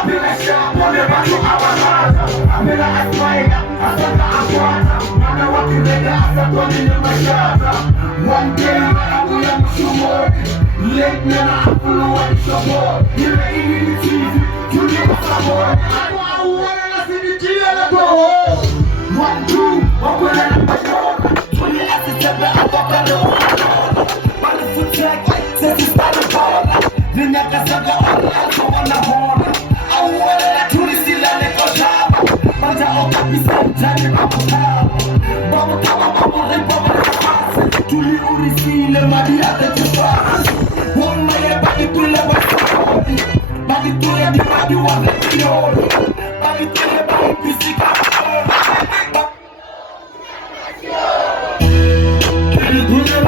Amina shapone watu awamata. Amina asmaida asaka akwata. Mame wakirega asatoni ni mashata. One day abu ya mshumori. Late nena apulu wa nishobo. Ile ini ni tizi tuli wasaboni. Abu wana nasibitia na toho. One two wakwele na pajona. Tuli asitepe apakane umakona. Bali futek sesi stari bona. Vinyaka saga ala aso wana hona. Awala tuli sila neko shaba. Baja okapisa mjani babutaba. Babutaba babu ripa bakafase. Tuli urisile madiate tufase. Woma ye bagi tule wasakoni. Bagi tule di bagi wazekiyoni. Bagi tule bagi bisika wakoni. Kili tule